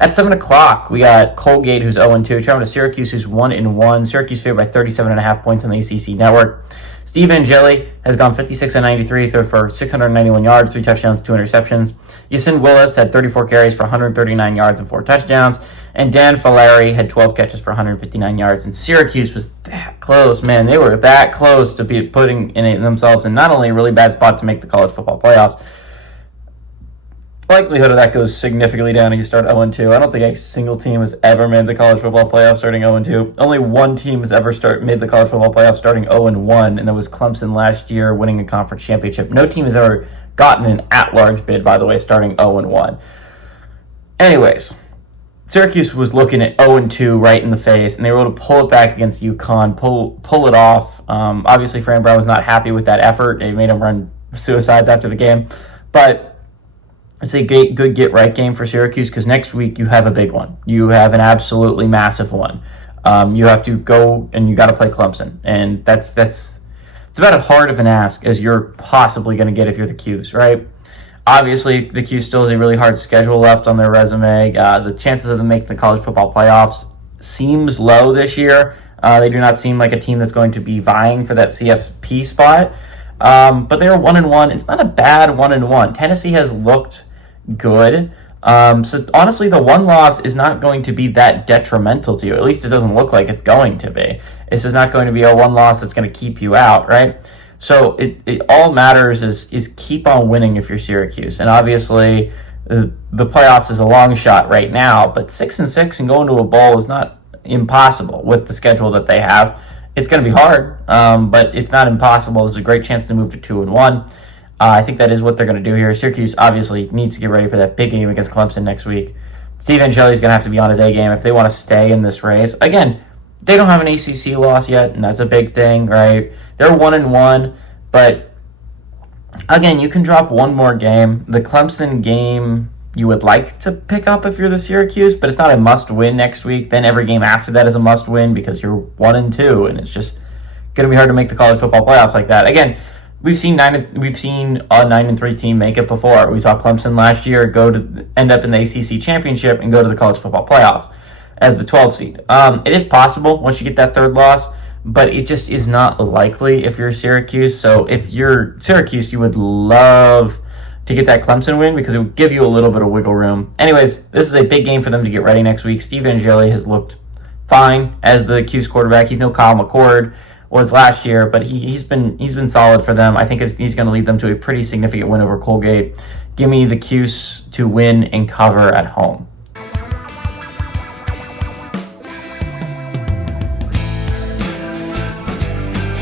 At 7 o'clock, we got Colgate, who's 0-2, traveling to Syracuse, who's 1-1. Syracuse favored by 37.5 points on the ACC network. Steve Angeli has gone 56-93, threw for 691 yards, 3 touchdowns, 2 interceptions. Yasin Willis had 34 carries for 139 yards and 4 touchdowns. And Dan Falleri had 12 catches for 159 yards. And Syracuse was that close, man. They were that close to be putting themselves in not only a really bad spot to make the college football playoffs. Likelihood of that goes significantly down if you start 0-2. I don't think a single team has ever made the college football playoffs starting 0-2. Only one team has ever made the college football playoffs starting 0-1, and that was Clemson last year, winning a conference championship. No team has ever gotten an at-large bid, by the way, starting 0-1. Anyways, Syracuse was looking at 0-2 right in the face, and they were able to pull it back against UConn, pull it off. Obviously, Fran Brown was not happy with that effort. It made him run suicides after the game, but it's a good get-right game for Syracuse because next week you have a big one. You have an absolutely massive one. You have to go and you got to play Clemson, and it's about as hard of an ask as you're possibly going to get if you're the Qs, right? Obviously, the Qs still has a really hard schedule left on their resume. The chances of them making the college football playoffs seems low this year. They do not seem like a team that's going to be vying for that CFP spot. But they are 1-1. It's not a bad 1-1. Tennessee has looked good. So honestly, the one loss is not going to be that detrimental to you. At least it doesn't look like it's going to be. This is not going to be a one loss that's going to keep you out, right? So it all matters is keep on winning if you're Syracuse. And obviously, the playoffs is a long shot right now, but 6-6 and going to a bowl is not impossible with the schedule that they have. It's going to be hard, but it's not impossible. There's a great chance to move to 2-1. I think that is what they're going to do here. Syracuse obviously needs to get ready for that big game against Clemson next week. Steve Angeli is going to have to be on his A game if they want to stay in this race. Again, they don't have an ACC loss yet, and that's a big thing, right? They're 1-1, but again, you can drop one more game. The Clemson game you would like to pick up if you're the Syracuse, but it's not a must-win next weweek. Then every game after that is a must-win because you're 1-2, and it's just going to be hard to make the college football playoffs like that. Again, we've seen a 9-3 team make it before. We saw Clemson last year end up in the ACC championship and go to the college football playoffs as the 12th seed. It is possible once you get that third loss, but it just is not likely if you're Syracuse. So if you're Syracuse, you would love to get that Clemson win because it would give you a little bit of wiggle room. Anyways, this is a big game for them to get ready next week. Steve Angeli has looked fine as the Q's quarterback. He's no Kyle McCord was last year, but he's been solid for them. I think he's going to lead them to a pretty significant win over Colgate. Give me the Q's to win and cover at home.